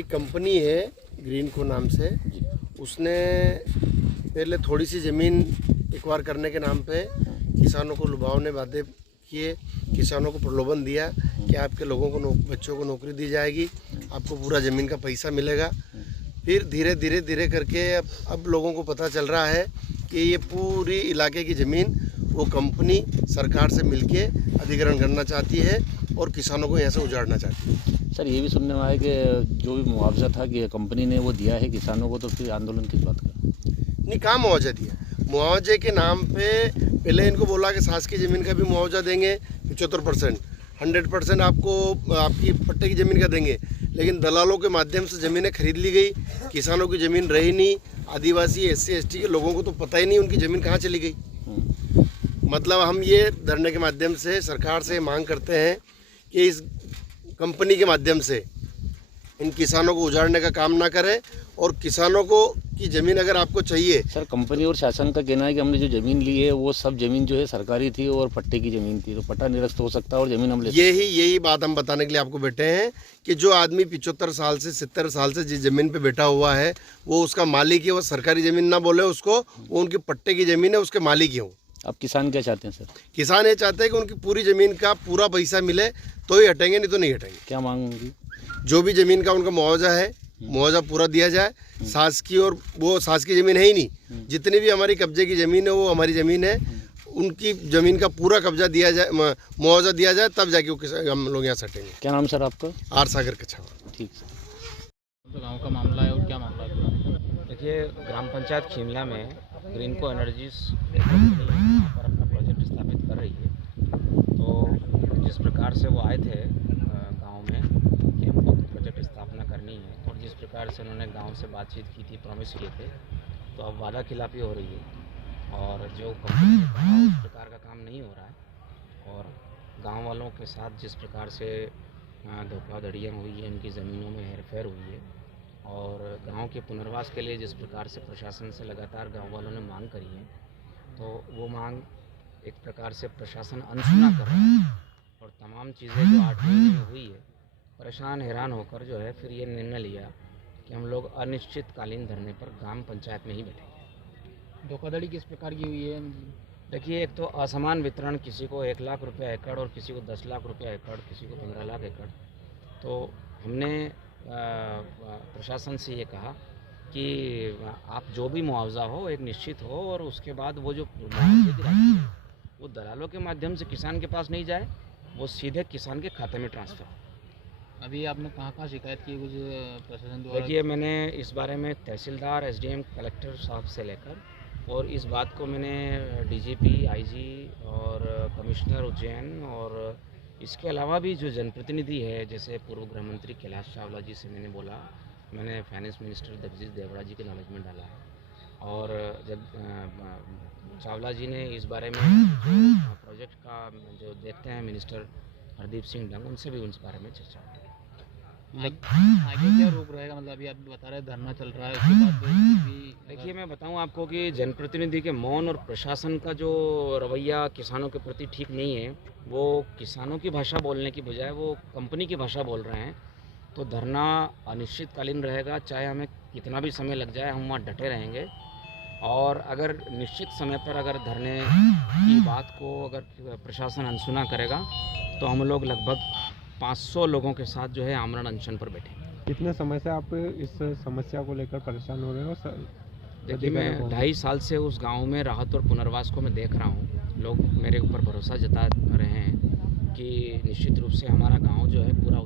एक कंपनी है ग्रीनको नाम से, उसने पहले थोड़ी सी ज़मीन एक्वायर करने के नाम पे किसानों को लुभावने वादे किए, किसानों को प्रलोभन दिया कि आपके लोगों को बच्चों को नौकरी दी जाएगी, आपको पूरा ज़मीन का पैसा मिलेगा। फिर धीरे धीरे करके अब लोगों को पता चल रहा है कि ये पूरी इलाके की ज़मीन वो कंपनी सरकार से मिलके अधिग्रहण करना चाहती है और किसानों को यहाँ से उजाड़ना चाहती है। सर ये भी सुनने में आया कि जो भी मुआवजा था कि कंपनी ने वो दिया है किसानों को, तो फिर आंदोलन किस बात का? नहीं, कहाँ मुआवजा दिया? मुआवजे के नाम पे पहले इनको बोला कि शासकीय ज़मीन का भी मुआवजा देंगे 75%, 100% आपको आपकी पट्टे की ज़मीन का देंगे, लेकिन दलालों के माध्यम से ज़मीनें खरीद ली गई, किसानों की ज़मीन रही नहीं। आदिवासी SC ST के लोगों को तो पता ही नहीं उनकी ज़मीन कहाँ चली गई। मतलब हम ये धरने के माध्यम से सरकार से मांग करते हैं कि इस कंपनी के माध्यम से इन किसानों को उजाड़ने का काम ना करें, और किसानों को की ज़मीन अगर आपको चाहिए। सर कंपनी और शासन का कहना है कि हमने जो ज़मीन ली है वो सब ज़मीन जो है सरकारी थी और पट्टे की ज़मीन थी, तो पट्टा निरस्त हो सकता है और ज़मीन हम ले। यही बात हम बताने के लिए आपको बैठे हैं कि जो आदमी 75 साल से 70 साल से जिस ज़मीन पे बैठा हुआ है वो उसका मालिक है। वो सरकारी ज़मीन ना बोले उसको, वो उनकी पट्टे की ज़मीन है, उसके मालिक ही हो। अब किसान क्या चाहते हैं सर? किसान ये चाहते हैं कि उनकी पूरी ज़मीन का पूरा पैसा मिले तो ही हटेंगे, नहीं तो नहीं हटेंगे। क्या मांग होगी? जो भी ज़मीन का उनका मुआवजा है, मुआवजा पूरा दिया जाए। शासकीय, और वो शासकीय ज़मीन है ही नहीं, जितनी भी हमारी कब्जे की ज़मीन है वो हमारी ज़मीन है, उनकी ज़मीन का पूरा कब्जा दिया जाए, मुआवजा दिया जाए, तब जाके हम लोग यहाँ से हटेंगे। क्या नाम सर आपका? आर सागर कछावा। ठीक सर। तो गांव का मामला है और क्या मामला है? देखिए, ग्राम पंचायत खीमला में ग्रीनको एनर्जीज यहाँ पर अपना प्रोजेक्ट स्थापित कर रही है। तो जिस प्रकार से वो आए थे गांव में कि हमको प्रोजेक्ट स्थापना करनी है, और जिस प्रकार से उन्होंने गांव से बातचीत की थी, प्रॉमिस किए थे, तो अब वादा खिलाफी हो रही है और जो कंपनी ने कहा उस प्रकार का काम नहीं हो रहा है। और गांव वालों के साथ जिस प्रकार से धोखाधड़ियाँ हुई है, इनकी ज़मीनों में हेरफेर हुई है, और गांव के पुनर्वास के लिए जिस प्रकार से प्रशासन से लगातार गांव वालों ने मांग करी है, तो वो मांग एक प्रकार से प्रशासन अनसुना कर रहा है। और तमाम चीज़ें जो 8 महीने में हुई है, परेशान हैरान होकर जो है फिर ये निर्णय लिया कि हम लोग अनिश्चितकालीन धरने पर ग्राम पंचायत में ही बैठेंगे। धोखाधड़ी किस प्रकार की हुई है? देखिए, एक तो असमान वितरण, किसी को 1 लाख रुपया एकड़ और किसी को 10 लाख रुपया एकड़, किसी को 15 लाख एकड़। तो हमने प्रशासन से ये कहा कि आप जो भी मुआवजा हो एक निश्चित हो, और उसके बाद वो जो मुआवजे की राशि है वो दलालों के माध्यम से किसान के पास नहीं जाए, वो सीधे किसान के खाते में ट्रांसफ़र हो। अभी आपने कहाँ शिकायत की कुछ प्रशासन द्वारा? देखिए, मैंने इस बारे में तहसीलदार, SDM, कलेक्टर साहब से लेकर, और इस बात को मैंने DGP, IG और कमिश्नर उज्जैन, और इसके अलावा भी जो जनप्रतिनिधि है, जैसे पूर्व गृह मंत्री कैलाश चावला जी से मैंने बोला, मैंने फाइनेंस मिनिस्टर जगदीश देवड़ा जी के नॉलेज में डाला है, और जब चावला जी ने इस बारे में जो प्रोजेक्ट का जो देखते हैं मिनिस्टर हरदीप सिंह डंग, उनसे भी उस बारे में चर्चा की। आगे क्या रूप रहेगा? मतलब अभी आप बता रहे धरना चल रहा है, उसके बाद भी देखिए, मैं बताऊं आपको कि जनप्रतिनिधि के मौन और प्रशासन का जो रवैया किसानों के प्रति ठीक नहीं है, वो किसानों की भाषा बोलने की बजाय वो कंपनी की भाषा बोल रहे हैं। तो धरना अनिश्चितकालीन रहेगा, चाहे हमें कितना भी समय लग जाए, हम वहाँ डटे रहेंगे। और अगर निश्चित समय पर अगर धरने की बात को अगर प्रशासन अनसुना करेगा, तो हम लोग लगभग 500 लोगों के साथ जो है आमरण अनशन पर बैठे। कितने समय से आप इस समस्या को लेकर परेशान हो रहे हो सर? देखिए, मैं 2.5 साल से उस गांव में राहत और पुनर्वास को मैं देख रहा हूं। लोग मेरे ऊपर भरोसा जता रहे हैं कि निश्चित रूप से हमारा गांव जो है पूरा